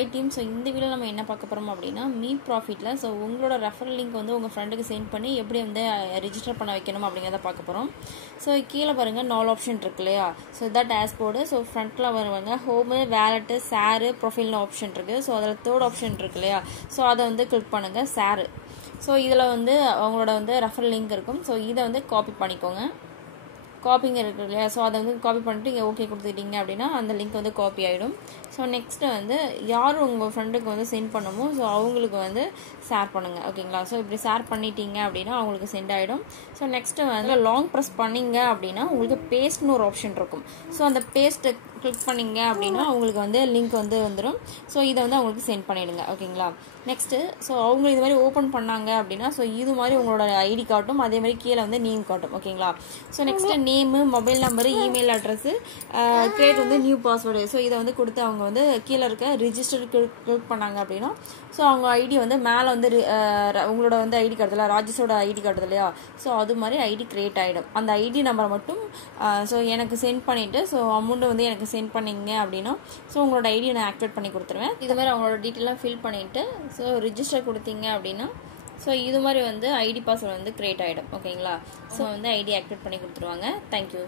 High team. So இந்த video நம்ம என்ன பார்க்க போகிறோம் அப்படின்னா மீ ப்ராஃபிட்டில் ஸோ உங்களோட ரெஃபரல் லிங்க் வந்து உங்கள் ஃப்ரெண்டுக்கு சென்ட் பண்ணி எப்படி வந்து ரிஜிஸ்டர் பண்ண வைக்கணும் அப்படிங்கிறத பார்க்க போகிறோம். ஸோ கீழே பாருங்கள் 4 ஆப்ஷன் இருக்கு இல்லையா. ஸோ இதான் டேஷ்போர்டு. ஸோ ஃப்ரண்ட்டில் வருவாங்க ஹோமு, வேலெட்டு, ஷேரு, ப்ரொஃபைல்னு ஆப்ஷன் இருக்குது. ஸோ அதில் 3rd ஆப்ஷன் இருக்கு இல்லையா. ஸோ அதை வந்து கிளிக் பண்ணுங்கள் ஷேரு. ஸோ இதில் வந்து அவங்களோட வந்து ரெஃபரல் லிங்க் இருக்கும். ஸோ இதை வந்து காப்பி பண்ணிக்கோங்க. காப்பிங்க இருக்குது இல்லையா. ஸோ அதை வந்து காப்பி பண்ணிட்டு இங்கே ஓகே கொடுத்துட்டீங்க அப்படின்னா அந்த லிங்க் வந்து காப்பி ஆகிடும். ஸோ நெக்ஸ்ட்டு வந்து யார் உங்கள் ஃப்ரெண்டுக்கு வந்து சென்ட் பண்ணுமோ ஸோ அவங்களுக்கு வந்து ஷேர் பண்ணுங்கள். ஓகேங்களா. ஸோ இப்படி ஷேர் பண்ணிட்டீங்க அப்படின்னா அவங்களுக்கு சென்ட் ஆகிடும். ஸோ நெக்ஸ்ட்டு வந்து லாங் ப்ரெஸ் பண்ணிங்க அப்படின்னா உங்களுக்கு பேஸ்ட்னு ஒரு ஆப்ஷன் இருக்கும். ஸோ அந்த பேஸ்ட்டை கிளிக் பண்ணிங்க அப்படின்னா அவங்களுக்கு வந்து லிங்க் வந்து வந்துடும். ஸோ இதை வந்து அவங்களுக்கு சென்ட் பண்ணிவிடுங்க. ஓகேங்களா. நெக்ஸ்ட்டு ஸோ அவங்க இது மாதிரி ஓப்பன் பண்ணாங்க அப்படின்னா ஸோ இது மாதிரி உங்களோட ஐடி காட்டும், அதே மாதிரி கீழே வந்து நேம் காட்டும். ஓகேங்களா. So next name, mobile number, email address, create வந்து நியூ பாஸ்வேர்டு. ஸோ இதை வந்து கொடுத்து அவங்க வந்து கீழே இருக்க ரிஜிஸ்டர் கிளிக் பண்ணாங்க அப்படின்னா ஸோ அவங்க ஐடி வந்து மேலே வந்து உங்களோட வந்து ஐடி காட்டுதில்ல, ராஜேஷோட ஐடி காட்டுது இல்லையா. ஸோ அது மாதிரி ஐடி கிரியேட் ஆகிடும். அந்த ஐடி நம்பரை மட்டும் ஸோ எனக்கு சென்ட் பண்ணிவிட்டு ஸோ அமௌண்ட்டு வந்து எனக்கு சென்ட் பண்ணிங்க அப்படின்னா ஸோ உங்களோட ஐடியை நான் ஆக்டிவேட் பண்ணி கொடுத்துருவேன். இது மாதிரி அவங்களோட டீட்டெயிலாம் ஃபில் பண்ணிவிட்டு ஸோ ரிஜிஸ்டர் கொடுத்தீங்க அப்படின்னா ஸோ இது மாதிரி வந்து ஐடி பாஸ்வேர்டு வந்து கிரியேட் ஆகிடும். ஓகேங்களா. ஸோ வந்து ஐடி ஆக்டிவேட் பண்ணி கொடுத்துருவாங்க. தேங்க்யூ.